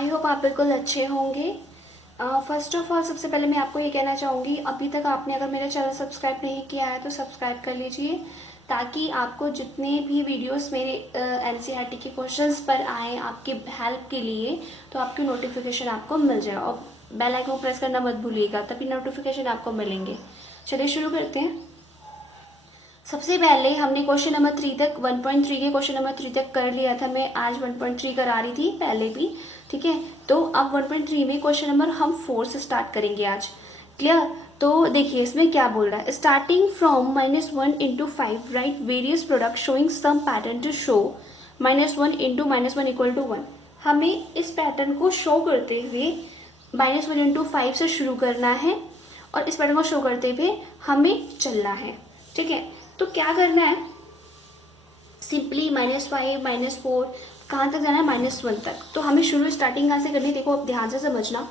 I hope आप बिल्कुल अच्छे होंगे। फर्स्ट ऑफ ऑल सबसे पहले मैं आपको ये कहना चाहूँगी, अभी तक आपने अगर मेरा चैनल सब्सक्राइब नहीं किया है तो सब्सक्राइब कर लीजिए, ताकि आपको जितने भी वीडियोस मेरे एनसीईआरटी के क्वेश्चंस पर आए आपके हेल्प के लिए, तो आपकी नोटिफिकेशन आपको मिल जाए। और बेल आइकन को प्रेस करना मत भूलिएगा, तभी नोटिफिकेशन आपको मिलेंगे। चलिए शुरू करते हैं। सबसे पहले हमने क्वेश्चन नंबर 3 तक 1.3 के क्वेश्चन नंबर 3 तक कर लिया था। मैं आज 1.3 करा रही थी पहले भी, ठीक है। तो अब 1.3 में क्वेश्चन नंबर हम 4 से स्टार्ट करेंगे आज। क्लियर? तो देखिए इसमें क्या बोल रहा है। Starting from -1 into 5 right various product showing some pattern to show -1 into -1 = 1। हमें इस पैटर्न को शो करते हुए -1 into 5 से शुरू करना है और इस पैटर्न को शो करते हुए हमें चलना है, ठीक है। तो क्या करना है, सिंपली -5 -4 कहाँ तक जाना है, -1 तक। तो हमें शुरू स्टार्टिंग कहाँ से करनी है, देखो अब ध्यान से समझना,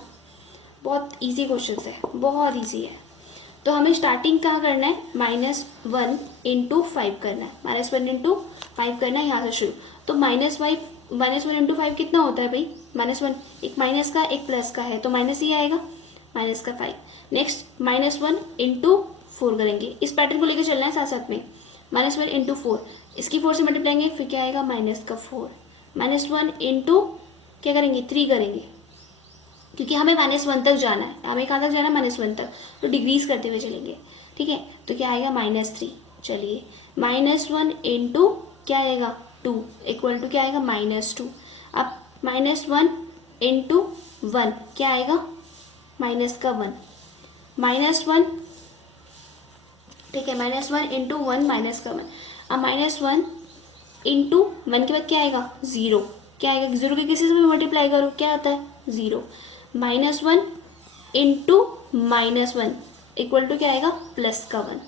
बहुत इजी क्वेश्चन है, बहुत इजी है। तो हमें स्टार्टिंग कहाँ करना है, -1 into 5 करना है, -1 into 5 करना है यहाँ से शुरू। तो -1 into 5 कितना होता है भाई, -1, एक माइनस का एक प्लस का है तो माइनस ही आएगा, -5। नेक्स्ट -1 into 4 करेंगे, इस पैटर्न को लेकर चलना है साथ साथ में। -1 into 4, इसकी 4 से मल्टीप्लाई करेंगे, फिर क्या आएगा, -4। -1 into क्या करेंगे, 3 करेंगे, क्योंकि हमें -1 तक जाना है। हमें कहाँ तक जाना है, -1 तक। तो डिग्रीज करते हुए चलेंगे, ठीक है। तो क्या आएगा, -3। चलिए -1 into क्या आएगा, 2 इक्वल टू क्या आएगा, -2। अब -1 into 1 क्या आएगा, -1, -1, ठीक है। -1 into 1 -1। अब -1 into 1 के बाद क्या आएगा, 0। क्या आएगा, 0 के किसी से भी मल्टीप्लाई करो क्या आता है, 0। -1 into -1 इक्वल टू क्या आएगा, +1,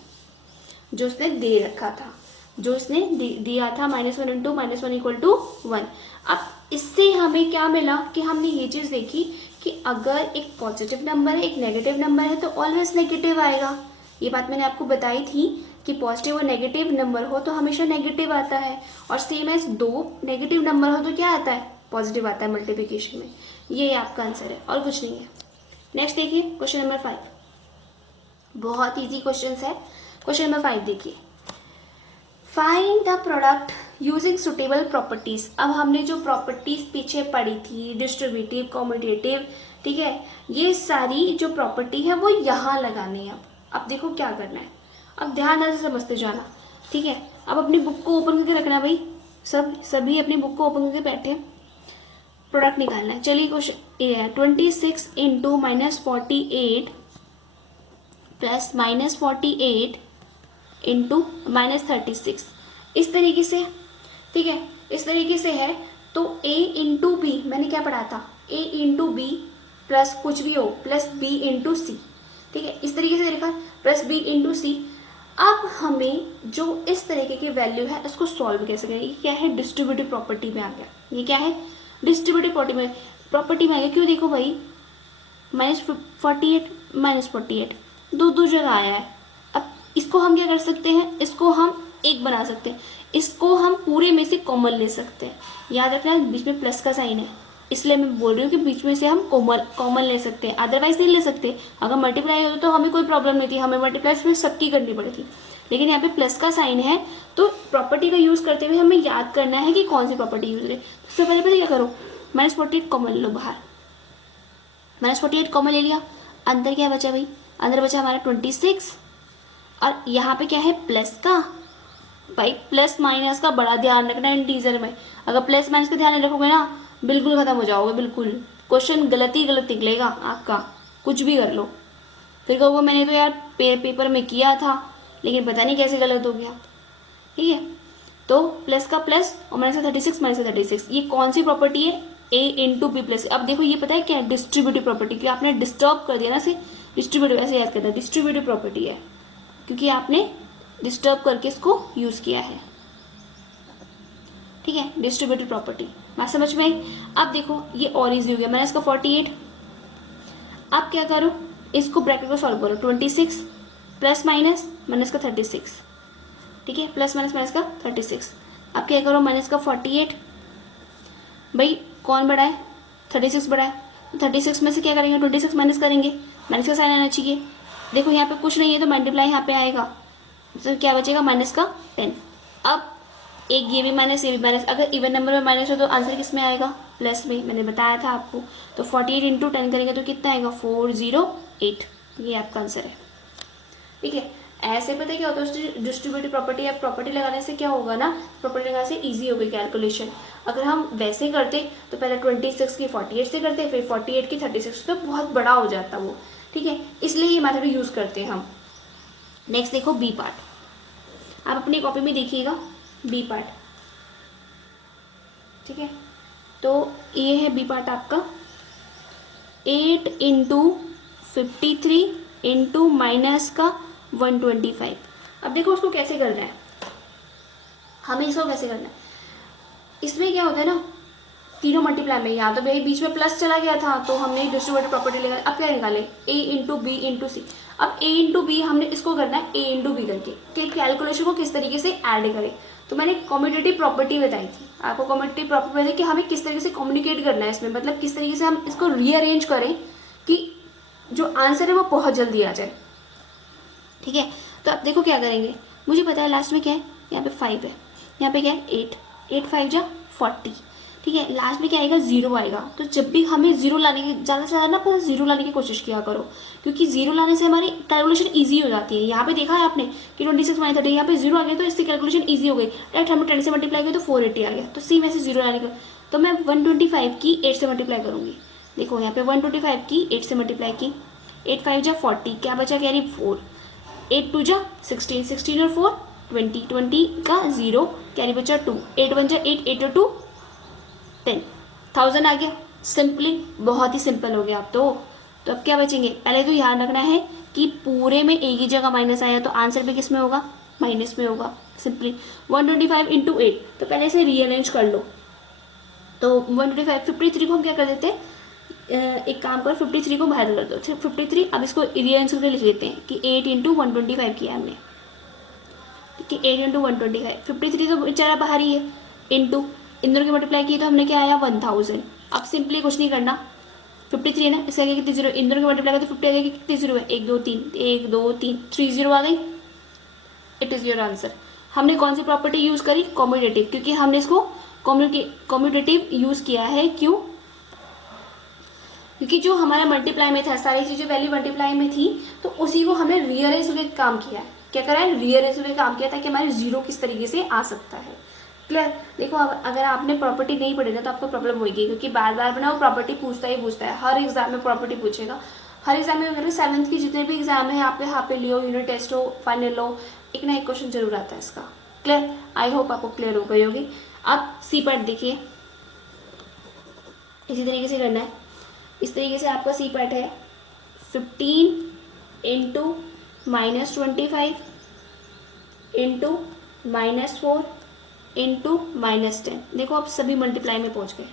जो उसने दे रखा था, जो इसने दिया था। -1 into -1 इक्वल टू 1। अब इससे हमें क्या मिला कि हमने ये चीज़ देखी कि अगर एक पॉजिटिव नंबर है एक नेगेटिव नंबर है तो ऑलवेज नेगेटिव आएगा। ये बात मैंने आपको बताई थी कि पॉजिटिव और नेगेटिव नंबर हो तो हमेशा नेगेटिव आता है, और सेम एज 2 नेगेटिव नंबर हो तो क्या आता है, पॉजिटिव आता है मल्टीप्लिकेशन में। ये आपका आंसर है और कुछ नहीं है। नेक्स्ट देखिए क्वेश्चन नंबर 5, बहुत इजी क्वेश्चन है। क्वेश्चन नंबर 5 देखिए, find the product using suitable properties. अब हमने जो प्रॉपर्टीज पीछे पढ़ी थी, डिस्ट्रीब्यूटिव, कॉम्यूटेटिव, ठीक है, ये सारी जो प्रॉपर्टी है वो यहाँ लगानी है। अब देखो क्या करना है, अब ध्यान से समझते जाना, ठीक है। अब अपनी बुक को ओपन करके रखना भाई, सभी अपनी बुक को ओपन करके बैठे, प्रोडक्ट निकालना है। चलिए क्वेश्चन ये है, 26 into -48 प्लस -48 into -36, इस तरीके से, ठीक है, इस तरीके से है। तो a into b मैंने क्या पढ़ा था, a into b प्लस कुछ भी हो प्लस b into c, ठीक है, इस तरीके से लिखा प्लस b into c। अब हमें जो इस तरीके की वैल्यू है इसको सॉल्व कैसे करें, ये क्या है, डिस्ट्रीब्यूटिव प्रॉपर्टी में आ गया। ये क्या है, डिस्ट्रीब्यूटिव प्रॉपर्टी में आ गया। क्यों, देखो भाई -48 -48 दो जगह आया है। अब इसको हम क्या कर सकते हैं, इसको हम एक बना सकते हैं, इसको हम पूरे में से कॉमन ले सकते हैं। याद रखना बीच में प्लस का साइन है, इसलिए मैं बोल रही हूँ कि बीच में से हम कॉमन ले सकते हैं, अदरवाइज नहीं ले सकते। अगर मल्टीप्लाई होता तो हमें कोई प्रॉब्लम नहीं थी, हमें मल्टीप्लाई में सबकी करनी पड़ी थी, लेकिन यहाँ पे प्लस का साइन है। तो प्रॉपर्टी का यूज़ करते हुए हमें याद करना है कि कौन सी प्रॉपर्टी यूज करें। सबसे पहले पता क्या करो, -48 कॉमन लो बाहर, -48 कॉमन ले लिया, अंदर क्या बचा भाई, अंदर बचा हमारा 26, और यहाँ पे क्या है, प्लस का। भाई प्लस माइनस का बड़ा ध्यान रखना है इंटीजर में, अगर प्लस माइनस का ध्यान नहीं रखोगे ना बिल्कुल खत्म हो जाओगे, बिल्कुल क्वेश्चन गलत ही गलत निकलेगा आपका, कुछ भी कर लो। फिर कहोगे मैंने तो यार पेपर में किया था लेकिन पता नहीं कैसे गलत हो गया, ठीक है। तो प्लस का प्लस और -36 -36, ये कौन सी प्रॉपर्टी है, a इंटू बी प्लस। अब देखो ये पता है क्या है, डिस्ट्रीब्यूटिव प्रॉपर्टी, क्योंकि आपने डिस्टर्ब कर दिया ना, से डिस्ट्रीब्यूटिव ऐसे याद करना, डिस्ट्रीब्यूटिव प्रॉपर्टी है क्योंकि आपने डिस्टर्ब करके इसको यूज़ किया है, ठीक है, डिस्ट्रीब्यूटिव प्रॉपर्टी। बात समझ में आई। अब देखो ये और इजी हो गया, मैंने इसका 48। अब क्या करो, इसको ब्रैकेट को सॉल्व करो, 26 प्लस माइनस माइनस का 36, ठीक है, प्लस माइनस माइनस का 36। अब क्या करो, माइनस का 48, भाई कौन बड़ा है, 36 बड़ा है, 36 में से क्या करेंगे, 26 माइनस करेंगे, माइनस का साइन आना चाहिए। देखो यहाँ पे कुछ नहीं है तो मल्टीप्लाई यहाँ पे आएगा, तो क्या बचेगा, माइनस का 10। अब एक ये भी माइनस, ये भी माइनस, अगर इवन नंबर में माइनस हो तो आंसर किस में आएगा, प्लस में, मैंने बताया था आपको। तो 48 इंटू 10 करेंगे तो कितना आएगा, 408, ये आपका आंसर है। ठीक है, ऐसे पता है क्या होता है, डिस्ट्रीब्यूटिव प्रॉपर्टी या प्रॉपर्टी लगाने से क्या होगा ना, प्रॉपर्टी लगाने से इजी हो गई कैलकुलेशन। अगर हम वैसे करते तो पहले 26 की 48 से करते, फिर 48 की 36, तो बहुत बड़ा हो जाता वो। ठीक है, इसलिए ये मेथड यूज़ करते हैं हम। नेक्स्ट देखो बी पार्ट, आप अपनी कॉपी में देखिएगा बी पार्ट। ठीक है, तो ये है बी पार्ट आपका, 8 इंटू 53 इंटू माइनस का 125। अब देखो उसको कैसे करना है, हमें इसको कैसे करना है। इसमें क्या होता है ना, तीनों मल्टीप्लाई में, यहाँ तो भाई बीच में प्लस चला गया था तो हमने डिस्ट्रीब्यूटिव प्रॉपर्टी लेगा। अब क्या निकाले, ए इंटू बी इंटू सी। अब ए इंटू बी हमने इसको करना है ए इंटू बी करके, कि कैलकुलेशन को किस तरीके से ऐड करें। तो मैंने कम्यूटेटिव प्रॉपर्टी बताई थी आपको, कम्यूटेटिव प्रॉपर्टी बताई कि हमें किस तरीके से कम्युनिकेट करना है इसमें, मतलब किस तरीके से हम इसको रीअरेंज करें कि जो आंसर है वो बहुत जल्दी आ जाए। ठीक है, तो अब देखो क्या करेंगे, मुझे पता है लास्ट में क्या है, यहाँ पे 5 है, यहाँ पे क्या है 8, 8 5 जा 40। ठीक है, लास्ट में क्या आएगा, 0 आएगा। तो जब भी हमें 0 लाने की, ज़्यादा से ज़्यादा ना अपना 0 लाने की कोशिश किया करो, क्योंकि 0 लाने से हमारी कैलकुलेशन ईजी हो जाती है। यहाँ पे देखा है आपने कि 26 माइनस 30, यहाँ पे 0 आ गया तो इससे कैलकुलेशन ईजी हो गई। डायरेक्ट हमें 10 से मल्टीप्लाई किया तो 480 आ गया, तो सेम ऐसे 0 लाने का। तो मैं 125 की 8 से मल्टीप्लाई करूँगी। देखो यहाँ पे 125 की 8 से मल्टीप्लाई की, 8 5 जा 40, क्या बचा कैरी 4, 8 2 जा 16, 16 और 4 20, 20 का 0, कैरी बचा 2, 8 1 जा 8, 8 और 2 10, 1000 आ गया। सिंपली, बहुत ही सिंपल हो गया अब तो। अब क्या बचेंगे, पहले तो ध्यान रखना है कि पूरे में एक ही जगह माइनस आया तो आंसर भी किस में होगा, माइनस में होगा। सिंपली 125 इंटू 8, तो पहले से रीअरेंज कर लो। तो 125, 53 को हम क्या कर देते हैं, एक काम करो 53 को बाहर कर दो, 53। अब इसको रीअरेंज करके लिख लेते हैं कि 8 इंटू 125 किया हमने, कि 8 इंटू 125, 53 तो बेचारा बाहर ही है, इंटू इन दोनों की मल्टीप्लाई की तो हमने क्या आया 1000। अब सिंपली कुछ नहीं करना, 53 है ना, इसके आगे कितनी 0, इन दोनों की मल्टीप्लाई किया तो 50 आगे कितनी 0 है, 1 2 3, 1 2 3, 3 0 आ गई। It is your answer. हमने कौन सी प्रॉपर्टी यूज़ करी, कॉम्यूटेटिव, क्योंकि हमने इसको कॉम्यूटेटिव यूज़ किया है। क्यों, क्योंकि जो हमारा मल्टीप्लाई में था, सारी चीज़ें वैल्यू मल्टीप्लाई में थी, तो उसी को हमने रीअरेंज करके काम किया है। क्या करा है, रीअरेंज करके काम किया ताकि हमारे 0 किस तरीके से आ सकता है। क्लियर। देखो अगर आपने प्रॉपर्टी नहीं पढ़ी ना तो आपको प्रॉब्लम होगी, क्योंकि बार बार बनाओ प्रॉपर्टी पूछता है, हर एग्जाम में प्रॉपर्टी पूछेगा। हर एग्जाम में अगर 7th की जितने भी एग्जाम है आपके, यहाँ पे लियो, यूनिट टेस्ट हो, फाइनल हो, एक ना एक क्वेश्चन जरूर आता है इसका। क्लियर, आई होप आपको क्लियर हो गई होगी। अब सी पार्ट देखिए, इसी तरीके से करना है। इस तरीके से आपका सी पार्ट है 15 इंटू -25 इंटू -4 इंटू -10। देखो आप सभी मल्टीप्लाई में पहुंच गए।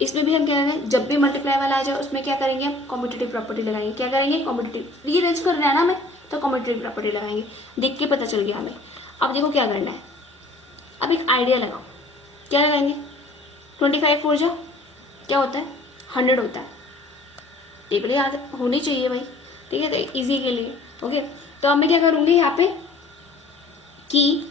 इसमें भी हम क्या करेंगे, जब भी मल्टीप्लाई वाला आ जाए उसमें क्या करेंगे, हम कॉम्पिटिटिव प्रॉपर्टी लगाएंगे। क्या करेंगे, कॉम्पिटिटिव। रीअरेंज करना है ना हमें, तो कॉम्पिटिटिव प्रॉपर्टी लगाएंगे। देख के पता चल गया हमें। अब देखो क्या करना है, अब एक आइडिया लगाओ। क्या लगाएंगे, 25 4 जा क्या होता है, 100 होता है। टेबल याद होनी चाहिए भाई, ठीक है, तो ईजी के लिए। ओके, तो अब मैं क्या करूँगी यहाँ पे कि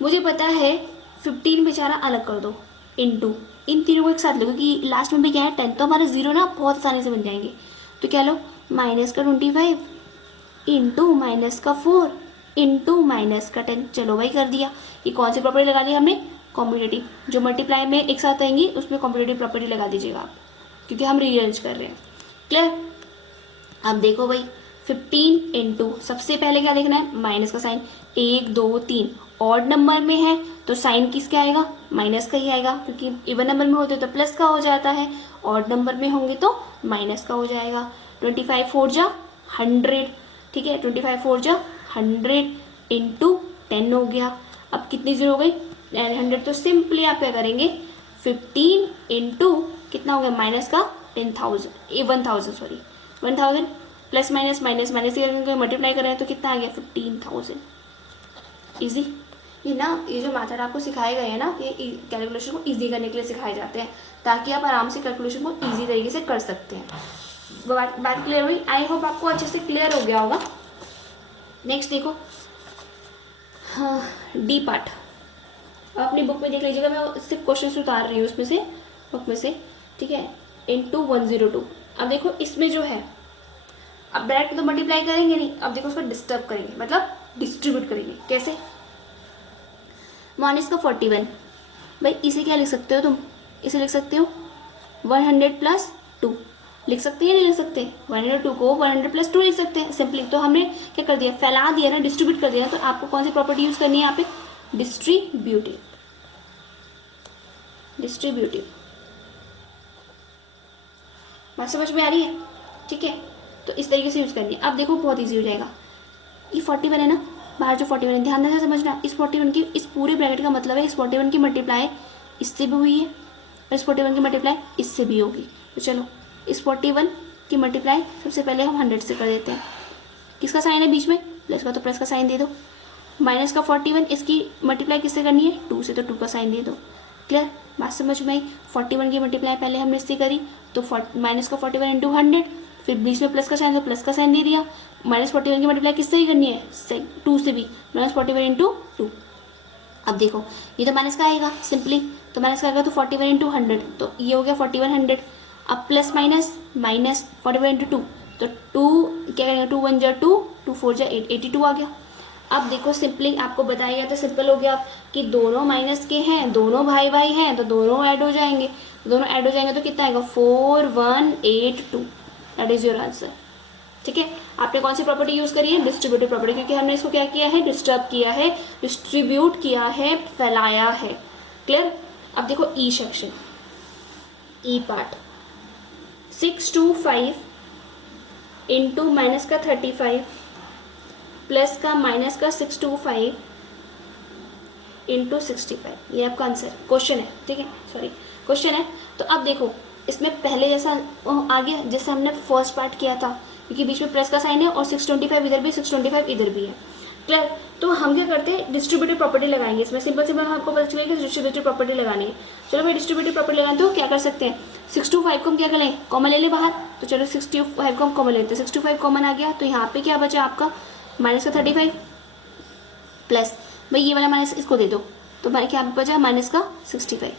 मुझे पता है 15 बेचारा अलग कर दो, इंटू इन तीनों को एक साथ लो, क्योंकि लास्ट में भी क्या है 10, तो हमारे 0 ना बहुत आसानी से बन जाएंगे। तो क्या लो, माइनस का 25 इंटू माइनस का 4 इंटू माइनस का 10। चलो भाई कर दिया। ये कौन सी प्रॉपर्टी लगा दी हमने, कॉम्पिटिटिव। जो मल्टीप्लाई में एक साथ आएंगी उसमें कॉम्पिटिटिव प्रॉपर्टी लगा दीजिएगा आप, क्योंकि हम रीअरेंज कर रहे हैं। क्लियर। अब देखो भाई 15 इंटू, सबसे पहले क्या देखना है, माइनस का साइन, 1 2 3। ऑड नंबर में है तो साइन किसका आएगा, माइनस का ही आएगा, क्योंकि इवन नंबर में होते तो प्लस का हो जाता है, ऑड नंबर में होंगे तो माइनस का हो जाएगा। 25 4 जा 100, ठीक है, 25 4 जा 100 इंटू 10 हो गया। अब कितनी 0 हो गई, 100। तो सिंपली आप क्या करेंगे, 15 इंटू कितना हो गया, माइनस का 10,000, 1000 plus minus minus minus multiply कर रहे हैं तो कितना आ गया, 15,000। इजी। ये जो मेथड आपको सिखाए गए हैं ना, ये कैलकुलेशन को ईजी करने के लिए सिखाए जाते हैं, ताकि आप आराम से कैलकुलेशन को ईजी तरीके से कर सकते हैं। बात क्लियर हुई? आई होप आपको अच्छे से क्लियर हो गया होगा। नेक्स्ट देखो, हाँ, डी पार्ट अपनी बुक में देख लीजिएगा, मैं सिर्फ क्वेश्चन उतार रही हूँ उसमें से, बुक में से, ठीक है। इंटू 102। अब देखो इसमें जो है, अब डायरेक्ट तो मल्टीप्लाई करेंगे नहीं, अब देखो उसको डिस्टर्ब करेंगे, मतलब डिस्ट्रीब्यूट करेंगे। कैसे? माइनस का 41, भाई इसे क्या लिख सकते हो तुम? इसे लिख सकते हो 100 प्लस 2, लिख सकते हैं नहीं लिख सकते? 102 को 100 प्लस 2 लिख सकते हैं सिंपली। तो हमने क्या कर दिया, फैला दिया ना, डिस्ट्रीब्यूट कर दिया। तो आपको कौन सी प्रॉपर्टी यूज करनी है यहाँ पे? डिस्ट्रीब्यूटिव। डिस्ट्रीब्यूटिव बात समझ में आ रही है? ठीक है, तो इस तरीके से यूज करनी है। अब देखो बहुत ईजी हो जाएगा। ये 41 है ना, बाहर जो 41 है, ध्यान से समझना, इस 41 की, इस पूरे ब्रैकेट का मतलब है इस 41 की मल्टीप्लाई इससे भी हुई है और इस 41 की मल्टीप्लाई इससे भी होगी। तो चलो इस 41 की मल्टीप्लाई सबसे पहले हम 100 से कर देते हैं। किसका साइन है बीच में? प्लस का, तो प्लस का साइन दे दो। माइनस का 41, इसकी मल्टीप्लाई किससे करनी है? 2 से, तो 2 का साइन दे दो। क्लियर? बात समझ में आई? 41 की मल्टीप्लाई पहले हमने इससे करी, तो माइनस का 41 इंटू 100, फिर बीच में प्लस का साइन, तो प्लस का साइन दे दिया। -41 की मल्टीप्लाई किससे ही करनी है? 2 से भी, -41 इंटू 2। अब देखो ये तो माइनस का आएगा सिंपली, तो माइनस का आएगा तो 41 इंटू 100, तो ये हो गया 4100। अब प्लस माइनस, माइनस 41 इंटू 2, तो 2 क्या करेंगे? 2 1 जा 2, 2 4 जा 8, 82 आ गया। अब देखो सिंपली आपको बताया गया तो सिंपल हो गया कि दोनों माइनस के हैं, दोनों भाई भाई हैं, तो दोनों ऐड हो जाएंगे। दोनों ऐड हो जाएंगे तो कितना आएगा? 4182। That is your answer. ठीक है, आपने कौन सी प्रॉपर्टी यूज करी है? डिस्ट्रीब्यूटिव प्रॉपर्टी, क्योंकि हमने इसको क्या किया है? डिस्टर्ब किया है, डिस्ट्रीब्यूट किया है, फैलाया है। क्लियर? अब देखो ई सेक्शन, ई पार्ट, 625 इंटू माइनस का 35 प्लस का माइनस का 625 इंटू 65, ये आपका आंसर क्वेश्चन है। ठीक है, सॉरी क्वेश्चन है। तो अब देखो इसमें पहले जैसा आ गया जैसे हमने फर्स्ट पार्ट किया था, क्योंकि बीच में प्लस का साइन है और 625 इधर भी, 625 इधर भी है। क्लियर? तो हम क्या करते हैं? डिस्ट्रीब्यूटिव प्रॉपर्टी लगाएंगे इसमें। सिंपल सिंपल आपको पता चलेगा कि डिस्ट्रीब्यूटिव प्रॉपर्टी लगानी है। चलो भाई डिस्ट्रीब्यूटिव प्रॉपर्टी लगाते हो, क्या कर सकते हैं? 625 को हम क्या कर लें? कॉमन ले लें बाहर, तो चलो 65 को हम कॉमन लेते हैं। 65 कॉमन आ गया, तो यहाँ पे क्या बचा आपका? माइनस का 35 प्लस, भाई ये वाला माइनस इसको दे दो, तो क्या बचा? माइनस का 65,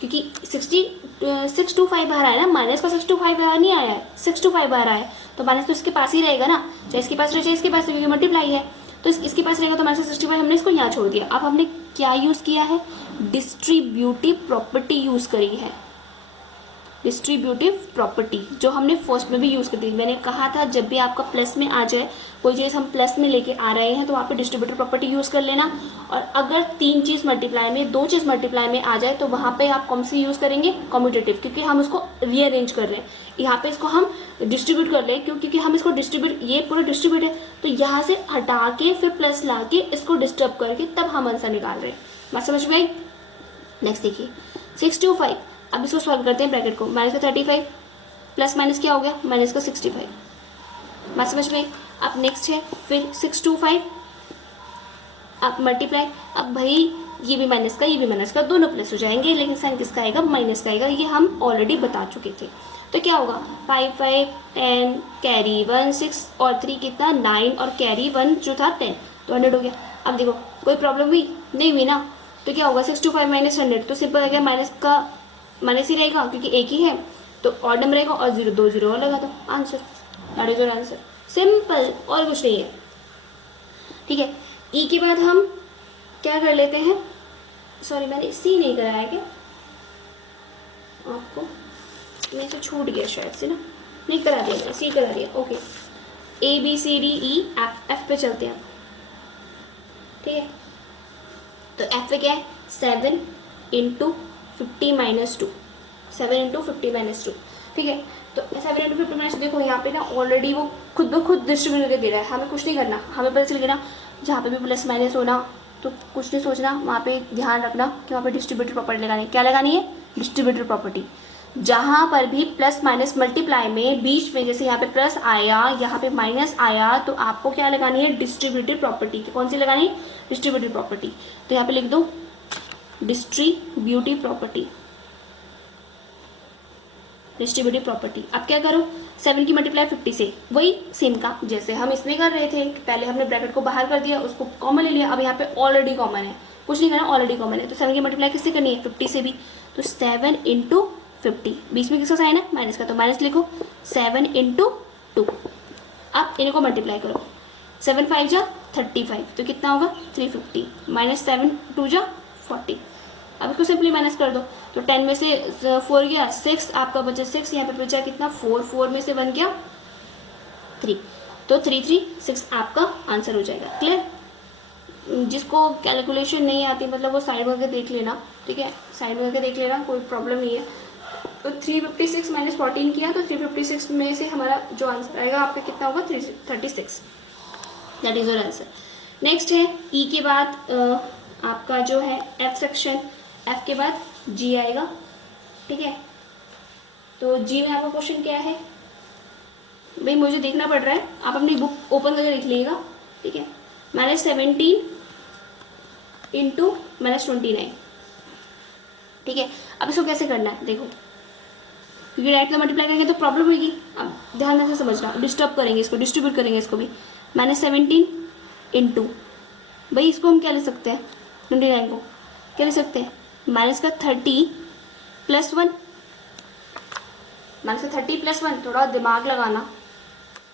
क्योंकि 625 बाहर आया ना, माइनस का 625 बाहर नहीं आया है, 625 बाहर आया है, तो माइनस तो इसके पास ही रहेगा ना, चाहे इसके पास रहे चाहे इसके पास, क्योंकि मल्टीप्लाई है, तो इसके पास रहेगा, तो माइनस 65 हमने इसको यहाँ छोड़ दिया। अब हमने क्या यूज़ किया है? डिस्ट्रीब्यूटिव प्रॉपर्टी यूज़ करी है। डिस्ट्रीब्यूटिव प्रॉपर्टी जो हमने फर्स्ट में भी यूज़ कर दी। मैंने कहा था जब भी आपका प्लस में आ जाए, कोई चीज़ हम प्लस में लेके आ रहे हैं, तो वहाँ पे डिस्ट्रीब्यूटिव प्रॉपर्टी यूज़ कर लेना। और अगर 3 चीज़ मल्टीप्लाई में, 2 चीज़ मल्टीप्लाई में आ जाए, तो वहाँ पे आप कौन सी यूज़ करेंगे? कम्यूटेटिव, क्योंकि हम उसको रीअरेंज कर रहे हैं। यहाँ पे इसको हम डिस्ट्रीब्यूट कर लें, क्योंकि हम इसको डिस्ट्रीब्यूट, ये पूरा डिस्ट्रीब्यूट है, तो यहाँ से हटा के फिर प्लस ला के इसको डिस्टर्ब करके तब हम आंसर निकाल रहे हैं। बात समझ में आई? नेक्स्ट देखिए 625, अब इसको सॉल्व करते हैं ब्रैकेट को। माइनस का 35 प्लस माइनस क्या हो गया? माइनस का 65। बात समझ में? अब नेक्स्ट है फिर 625, अब मल्टीप्लाई, अब भाई ये भी माइनस का, ये भी माइनस का, दोनों प्लस हो जाएंगे, लेकिन साइन किसका आएगा? माइनस का आएगा। ये हम ऑलरेडी बता चुके थे। तो क्या होगा? 5 5 10 कैरी 1 6 और 3 कितना? 9 और कैरी 1 जो था 10, तो 100 हो गया। अब देखो कोई प्रॉब्लम हुई? नहीं हुई ना। तो क्या होगा? 625 माइनस 100, तो सिंपल आ गया, माइनस का माइनस ही रहेगा क्योंकि एक ही है, तो ऑड नंबर रहेगा और 0 2 0 और लगा दो, answer. That is your answer, simple, और कुछ नहीं है। ठीक है, ई के बाद हम क्या कर लेते हैं? सॉरी मैंने सी नहीं कराया क्या आपको? मेरे से छूट गया शायद से ना, नहीं करा दिया मैंने, सी करा दिया। Okay, A B C D E F, F पे चलते हैं। ठीक है, तो एफ पे क्या है? 7 इंटू 50 माइनस 2, 7 इंटू 50 माइनस 2। ठीक है, तो 7 इंटू 50 माइनस, देखो यहाँ पे ना ऑलरेडी वो खुद ब खुद डिस्ट्रीब्यूट करके दे रहा है, हमें कुछ नहीं करना। हमें पता चल गया ना, जहाँ पे भी प्लस माइनस होना तो कुछ नहीं सोचना, वहाँ पे ध्यान रखना कि वहाँ पे डिस्ट्रीब्यूटिव प्रॉपर्टी लगानी है। क्या लगानी है? Distributive property. जहाँ पर भी प्लस माइनस मल्टीप्लाई में बीच में जैसे यहाँ पे प्लस आया, यहाँ पे माइनस आया, तो आपको क्या लगानी है, डिस्ट्रीब्यूटिव प्रॉपर्टी। कौन सी लगानी है, डिस्ट्रीब्यूटिव प्रॉपर्टी। तो यहाँ पे लिख दो डिस्ट्रीब्यूटिव प्रॉपर्टी, डिस्ट्रीब्यूटिव प्रॉपर्टी। अब क्या करो, 7 की मल्टीप्लाई 50 से, वही सेम का जैसे हम इसमें कर रहे थे, पहले हमने ब्रैकेट को बाहर कर दिया, उसको कॉमन ले लिया, अब यहाँ पे ऑलरेडी कॉमन है, कुछ नहीं करना, ऑलरेडी कॉमन है, तो 7 की मल्टीप्लाई किससे करनी है, 50 से भी। तो 7 × 50, बीच में किसका साइन है, माइनस का, तो माइनस लिखो, 7 × 2। अब इनको मल्टीप्लाई करो, 7 5 जा 35, तो कितना होगा 350, माइनस 7 2 जा 40। अब इसको सिंपली माइनस कर दो, तो 10 में से 4 गया 6, आपका बचा 6, यहाँ पे बचा कितना 4, 4 में से 1 गया 3, तो 3 3 6 आपका आंसर हो जाएगा। क्लियर। जिसको कैलकुलेशन नहीं आती मतलब वो साइड में देख लेना, ठीक है, साइड में देख लेना, कोई प्रॉब्लम नहीं है। तो 356 माइनस 14 किया, तो 356 में से हमारा जो आंसर आएगा आपका कितना होगा, 36। That is your answer. Next है ई के बाद आपका जो है एफ सेक्शन, एफ के बाद जी आएगा, ठीक है। तो जी में आपका क्वेश्चन क्या है भाई, मुझे देखना पड़ रहा है, आप अपनी बुक ओपन करके लिख लीजिएगा, ठीक है। -17 × -29, ठीक है। अब इसको कैसे करना है देखो, क्योंकि डायरेक्ट मल्टीप्लाई करेंगे तो प्रॉब्लम होगी। अब ध्यान से समझना, डिस्टर्ब करेंगे इसको, डिस्ट्रीब्यूट करेंगे इसको भी। -17 × भाई इसको हम क्या ले सकते हैं, 29 को क्या ले सकते हैं, माइनस का 30 + 1, माइनस का 30 + 1, थोड़ा दिमाग लगाना,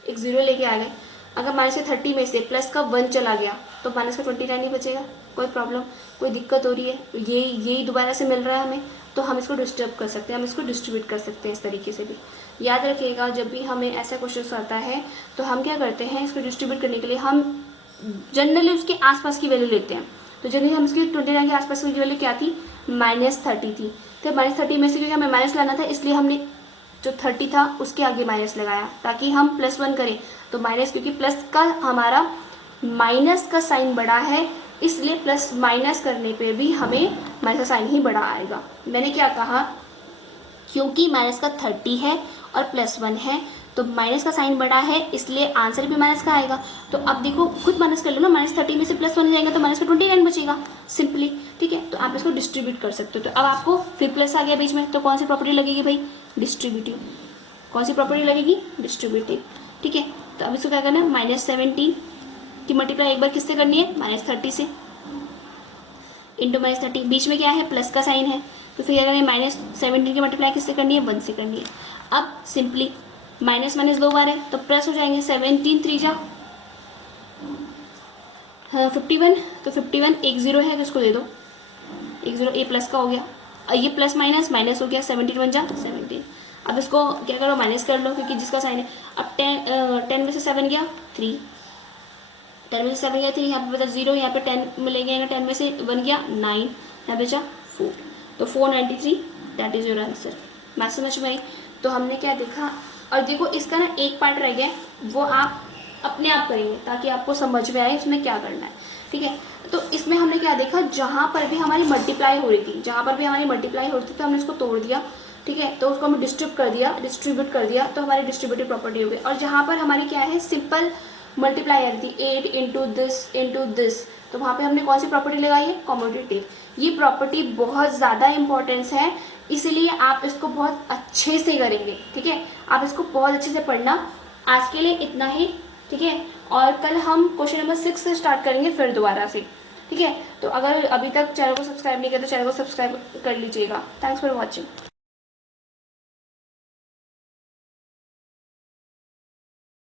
एक जीरो लेके आ गए। अगर माइनस का 30 में से प्लस का 1 चला गया तो माइनस का 29 ही बचेगा। कोई प्रॉब्लम, कोई दिक्कत हो रही है, यही दोबारा से मिल रहा है हमें, तो हम इसको डिस्टर्ब कर सकते हैं, हम इसको डिस्ट्रीब्यूट कर सकते हैं इस तरीके से भी। याद रखिएगा, जब भी हमें ऐसा क्वेश्चन आता है तो हम क्या करते हैं, इसको डिस्ट्रीब्यूट करने के लिए हम जनरली उसके आसपास की वैल्यू लेते हैं। तो जनरली हम इसकी 29 के आसपास की वैल्यू क्या थी, -30 थी। तो -30 में से क्योंकि हमें माइनस लाना था, इसलिए हमने जो 30 था उसके आगे माइनस लगाया ताकि हम +1 करें। तो माइनस, क्योंकि प्लस का हमारा माइनस का साइन बड़ा है, इसलिए प्लस माइनस करने पे भी हमें माइनस का साइन ही बड़ा आएगा। मैंने क्या कहा, क्योंकि माइनस का 30 है और +1 है तो माइनस का साइन बड़ा है, इसलिए आंसर भी माइनस का आएगा। तो अब देखो खुद माइनस कर लो ना, -30 में से +1 जाएगा तो माइनस का 29 बचेगा सिंपली, ठीक है। तो आप इसको डिस्ट्रीब्यूट कर सकते हो। तो अब आपको फिर प्लस आ गया बीच में, तो कौन सी प्रॉपर्टी लगेगी भाई, डिस्ट्रीब्यूटिव। कौन सी प्रॉपर्टी लगेगी, डिस्ट्रीब्यूटिव, ठीक है। तो अब इसको क्या करना है, -17 की मल्टीप्लाई एक बार किससे करनी है, -30 से, इंटू -30, बीच में क्या है, प्लस का साइन है, तो फिर क्या करें, -17 की मल्टीप्लाई किससे करनी है, 1 से करनी है। अब सिंपली माइनस माइनस 2 बार है तो प्लस हो जाएंगे, 17 3 जा 51, तो 51 एक 0 है तो इसको दे दो, एक 0 ए प्लस का हो गया, और ये प्लस माइनस माइनस हो गया, 17 1 जा 17। अब इसको क्या करो, माइनस कर लो क्योंकि जिसका साइन है। अब 10 में से 7 गया 3, 10 में से 7 गया 3, यहाँ पे बचा 0, यहाँ पे 10 में ले गया, 10 में से 1 गया 9, यहाँ बचा 4, तो 493, that is your answer. Math समझ में आई। तो हमने क्या देखा, और देखो इसका ना एक पार्ट रह गया, वो आप अपने आप करेंगे ताकि आपको समझ में आए इसमें क्या करना है, ठीक है। तो इसमें हमने क्या देखा, जहाँ पर भी हमारी मल्टीप्लाई हो रही थी, जहाँ पर भी हमारी मल्टीप्लाई हो रही थी तो हमने इसको तोड़ दिया, ठीक है। तो उसको हमने डिस्ट्रीब्यूट कर दिया, तो हमारी डिस्ट्रीब्यूटिव प्रॉपर्टी हो गई। और जहाँ पर हमारी क्या है, सिंपल मल्टीप्लाई आ रही थी, 8 × दिस, तो वहाँ पे हमने कौन सी प्रॉपर्टी लगाई है, कॉम्यूटेटिव। ये प्रॉपर्टी बहुत ज़्यादा इंपॉर्टेंस है, इसलिए आप इसको बहुत अच्छे से करेंगे, ठीक है। आप इसको बहुत अच्छे से पढ़ना। आज के लिए इतना ही, ठीक है। और कल हम क्वेश्चन नंबर 6 से स्टार्ट करेंगे फिर दोबारा से, ठीक है। तो अगर अभी तक चैनल को सब्सक्राइब नहीं किया तो चैनल को सब्सक्राइब कर लीजिएगा। Thanks for watching.